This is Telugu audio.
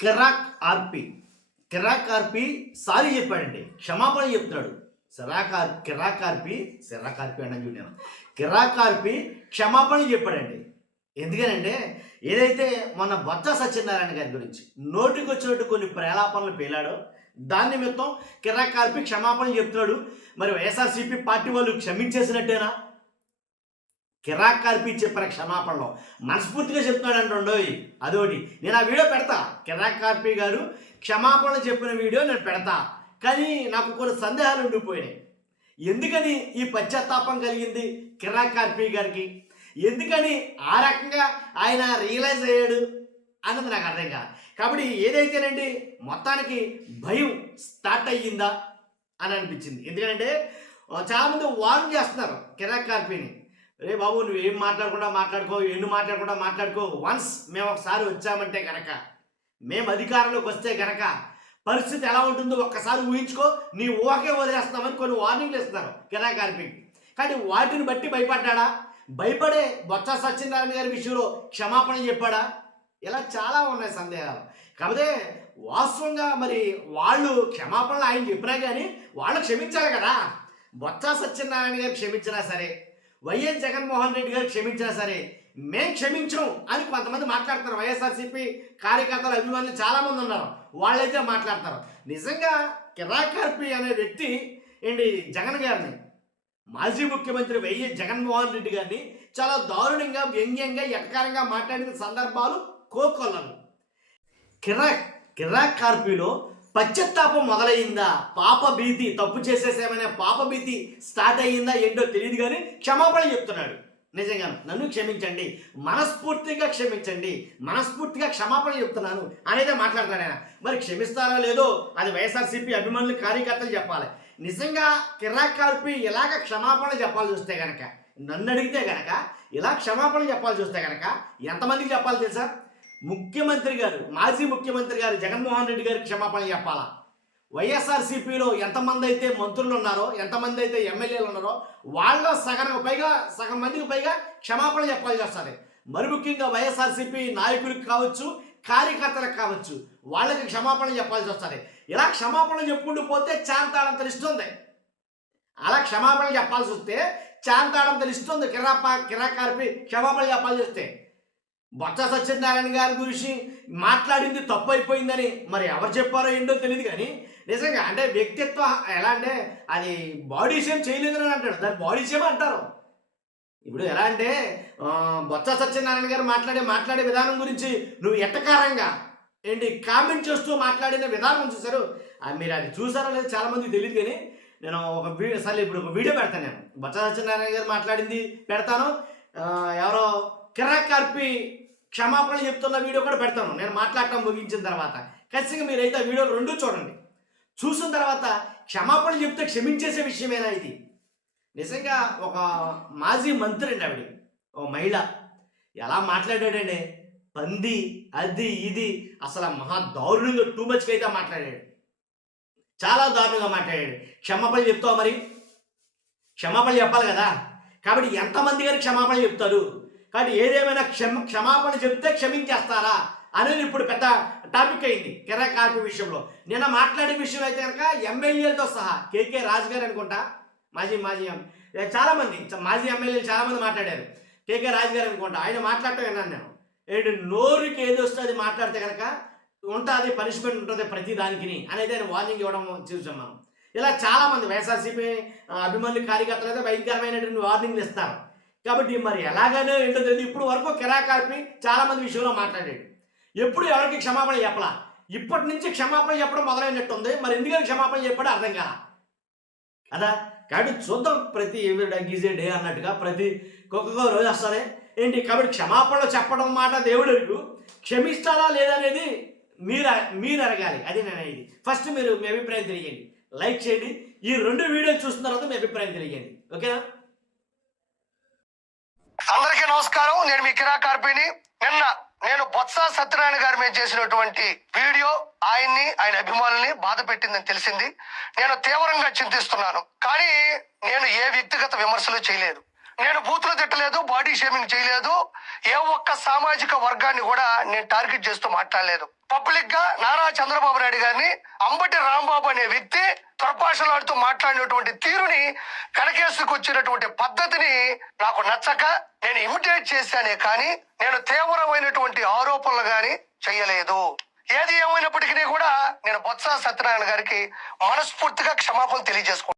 కిరాక్ ఆర్పి కిరాక్ ఆర్పి సారీ చెప్పాడండి, క్షమాపణ చెప్తున్నాడు. కిరాక్ ఆర్పి అని చూడాను. కిరాక్ ఆర్పి క్షమాపణ చెప్పాడండి. ఎందుకనంటే ఏదైతే మన బొత్స సత్యనారాయణ గారి గురించి నోటికి వచ్చినట్టు కొన్ని ప్రేలాపనలు పేలాడో దాని నిమిత్తం కిరాక్ ఆర్పి క్షమాపణ చెప్తున్నాడు. మరి వైఎస్ఆర్సీపీ పార్టీ వాళ్ళు క్షమించేసినట్టేనా? కిరాక్ ఆర్పి చెప్పిన క్షమాపణలో మనస్ఫూర్తిగా చెప్తున్నాడు అంటుండోయ్. అదొకటి నేను ఆ వీడియో పెడతా. కిరాక్ ఆర్పి గారు క్షమాపణ చెప్పిన వీడియో నేను పెడతా. కానీ నాకు కొన్ని సందేహాలు ఉండిపోయినాయి. ఎందుకని ఈ పశ్చాత్తాపం కలిగింది కిరాక్ ఆర్పి గారికి? ఎందుకని ఆ రకంగా ఆయన రియలైజ్ అయ్యాడు అన్నది నాకు అర్థం కాదు. కాబట్టి ఏదైతేనండి మొత్తానికి భయం స్టార్ట్ అయ్యిందా అని అనిపించింది. ఎందుకంటే చాలామంది వార్న్ చేస్తున్నారు కిరాక్ ఆర్పిని, రే బాబు నువ్వు ఏం మాట్లాడకుండా మాట్లాడుకో. వన్స్ మేము ఒకసారి వచ్చామంటే కనుక, మేము అధికారంలోకి వస్తే కనుక పరిస్థితి ఎలా ఉంటుందో ఒక్కసారి ఊహించుకో, నీ ఊహకే వదిలేస్తామని కొన్ని వార్నింగ్లు ఇస్తున్నారు కిరాక్ ఆర్పికి. కానీ వాటిని బట్టి భయపడ్డా? భయపడే బొత్స సత్యనారాయణ గారి విషయంలో క్షమాపణ చెప్పాడా? ఇలా చాలా ఉన్నాయి సందేహాలు. కాకపోతే వాస్తవంగా మరి వాళ్ళు క్షమాపణలు ఆయన చెప్పినా కానీ వాళ్ళు క్షమించాలి కదా. బొత్స సత్యనారాయణ గారు క్షమించినా సరే, వైఎస్ జగన్మోహన్ రెడ్డి గారు క్షమించినా సరే మేం క్షమించం అని కొంతమంది మాట్లాడతారు. వైఎస్ఆర్సీపీ కార్యకర్తలు, అభిమానులు చాలామంది ఉన్నారు, వాళ్ళైతే మాట్లాడతారు. నిజంగా కిరాక్ ఆర్పి అనే వ్యక్తి ఏంటి జగన్ గారిని, మాజీ ముఖ్యమంత్రి వైఎస్ జగన్మోహన్ రెడ్డి గారిని చాలా దారుణంగా, వ్యంగ్యంగా, ఎటకారంగా మాట్లాడిన సందర్భాలు కోకొల్లలు. కిరాక్ ఆర్పిలో పశ్చాత్తాపం మొదలయ్యిందా? పాప భీతి, తప్పు చేసేసేమనే పాప భీతి స్టార్ట్ అయ్యిందా ఏంటో తెలియదు, కానీ క్షమాపణ చెప్తున్నాడు. నిజంగా నన్ను క్షమించండి, మనస్ఫూర్తిగా క్షమించండి, మనస్ఫూర్తిగా క్షమాపణ చెప్తున్నాను అనేది మాట్లాడతాడు ఆయన. మరి క్షమిస్తారో లేదో అది వైఎస్ఆర్సీపీ అభిమానులు, కార్యకర్తలు చెప్పాలి. నిజంగా కిరాక్ ఆర్పి ఇలాగ క్షమాపణ చెప్పాల్సి వస్తే కనుక, నన్ను అడిగితే కనుక ఇలా క్షమాపణ చెప్పాల్సి వస్తే కనుక ఎంతమందికి చెప్పాలి తెలుసా? ముఖ్యమంత్రి గారు, మాజీ ముఖ్యమంత్రి గారు జగన్మోహన్ రెడ్డి గారికి క్షమాపణ చెప్పాలా. వైఎస్ఆర్సీపీలో ఎంతమంది అయితే మంత్రులు ఉన్నారో, ఎంతమంది అయితే ఎమ్మెల్యేలు ఉన్నారో వాళ్ళ సగం మందికి పైగా క్షమాపణ చెప్పాల్సి వస్తుంది. మరి ముఖ్యంగా వైఎస్ఆర్సీపీ నాయకులకు కావచ్చు, కార్యకర్తలకు కావచ్చు, వాళ్ళకి క్షమాపణ చెప్పాల్సి వస్తుంది. ఇలా క్షమాపణ చెప్పుకుంటూ పోతే చాంతాడంత ఇస్తుంది. అలా క్షమాపణ చెప్పాల్సి వస్తే చాంతాడంత ఇస్తుంది. కిరాక్ ఆర్పి క్షమాపణ చెప్పాల్సి వస్తే బొత్స సత్యనారాయణ గారి గురించి మాట్లాడింది తప్పు అయిపోయిందని మరి ఎవరు చెప్పారో ఏంటో తెలియదు, కానీ నిజంగా అంటే వ్యక్తిత్వం ఎలా అంటే అది బాడీ షేమ్ చేయలేదని అంటాడు, దాన్ని బాడీ షేమ్ అంటారు. ఇప్పుడు ఎలా అంటే బొత్స సత్యనారాయణ గారు మాట్లాడే విధానం గురించి నువ్వు ఎట్టకారంగా ఏంటి కామెంట్ చేస్తూ మాట్లాడిన విధానం చూశారు. మీరు అది చూసారో లేదో చాలామందికి తెలియదు, కానీ నేను ఇప్పుడు ఒక వీడియో పెడతాను. నేను బొత్స సత్యనారాయణ గారు మాట్లాడింది పెడతాను, ఎవరో కిరాక్ ఆర్పి క్షమాపణ చెప్తున్న వీడియో కూడా పెడతాను. నేను మాట్లాడటం ముగించిన తర్వాత ఖచ్చితంగా మీరైతే ఆ వీడియోలు రెండు చూడండి. చూసిన తర్వాత క్షమాపణ చెప్తే క్షమించేసే విషయమేనా ఇది? నిజంగా ఒక మాజీ మంత్రి అండి ఆవిడ, ఓ మహిళ, ఎలా మాట్లాడాడండి, పంది అది ఇది అసలు మహా దారుణంగా టూ మచ్గా అయితే మాట్లాడాడు, చాలా దారుణంగా మాట్లాడాడు. క్షమాపణ చెప్తావు, మరి క్షమాపణ చెప్పాలి కదా. కాబట్టి ఎంతమంది గారికి క్షమాపణ చెప్తారు? కాబట్టి ఏదేమైనా క్షమాపణ చెప్తే క్షమించేస్తారా అనేది ఇప్పుడు పెద్ద టాపిక్ అయింది కిరాక్ ఆర్పి విషయంలో. నిన్న మాట్లాడే విషయం అయితే కనుక ఎమ్మెల్యేలతో సహా కేకే రాజు గారు అనుకుంటా, చాలామంది మాజీ ఎమ్మెల్యేలు చాలామంది మాట్లాడారు. కేకే రాజు గారు అనుకుంటా, ఆయన మాట్లాడటం విన్నాను నేను. ఏంటి నోరుకి ఏది వస్తే అది మాట్లాడితే కనుక ఉంటుంది, పనిష్మెంట్ ఉంటుంది ప్రతి దానికి అనేది ఆయన వార్నింగ్ ఇవ్వడం చూసాం మనం. ఇలా చాలామంది వైఎస్ఆర్సీపీ అభిమానులు, కార్యకర్తలు అయితే భయంకరమైనటువంటి వార్నింగ్లు ఇస్తారు. కాబట్టి మరి ఎలాగనే ఏంటో తెలియదు. ఇప్పుడు వరకు కిరాక్ ఆర్పి చాలామంది విషయంలో మాట్లాడాడు, ఎప్పుడు ఎవరికి క్షమాపణ చెప్పలా. ఇప్పటి నుంచి క్షమాపణ చెప్పడం మొదలైనట్టుంది. మరి ఎందుకని క్షమాపణ చెప్పడం అర్థం కాదా కదా. కాబట్టి చూద్దాం, ప్రతి ఎవరి డగ్గీజే డే అన్నట్టుగా ప్రతి ఒక్కొక్క రోజు వస్తుంది ఏంటి. కాబట్టి క్షమాపణలు చెప్పడం మాట దేవుడు క్షమిస్తారా లేదనేది మీరు అడగాలి. అది నేను ఇది ఫస్ట్ మీరు మీ అభిప్రాయం తెలియజేయండి, లైక్ చేయండి. ఈ రెండు వీడియోలు చూసిన తర్వాత మీ అభిప్రాయం తెలియజేయండి, ఓకేనా? అందరికీ నమస్కారం, నేను మీ కిరాక్ ఆర్పిని. నిన్న నేను బొత్స సత్యనారాయణ గారి మీద చేసినటువంటి వీడియో ఆయన అభిమానుల్ని బాధ పెట్టిందని తెలిసింది. నేను తీవ్రంగా చింతిస్తున్నాను. కానీ నేను ఏ వ్యక్తిగత విమర్శలు చేయలేదు. నేను బూతులు తిట్టలేదు, బాడీ షేమింగ్ చేయలేదు, ఏ ఒక్క సామాజిక వర్గాన్ని కూడా నేను టార్గెట్ చేస్తూ మాట్లాడలేదు. పబ్లిక్ గా నారా చంద్రబాబు నాయుడు గారిని అంబటి రాంబాబు అనే వ్యక్తి దుర్భాషలాడుతూ మాట్లాడినటువంటి తీరుని, కనకేసుకు వచ్చినటువంటి పద్ధతిని నాకు నచ్చక నేను ఇమిటేట్ చేశానే కానీ నేను తీవ్రమైనటువంటి ఆరోపణలు గాని చేయలేదు. ఏది ఏమైనప్పటికీ కూడా నేను బొత్స సత్యనారాయణ గారికి మనస్ఫూర్తిగా క్షమాపణలు తెలియజేసుకుంటాను.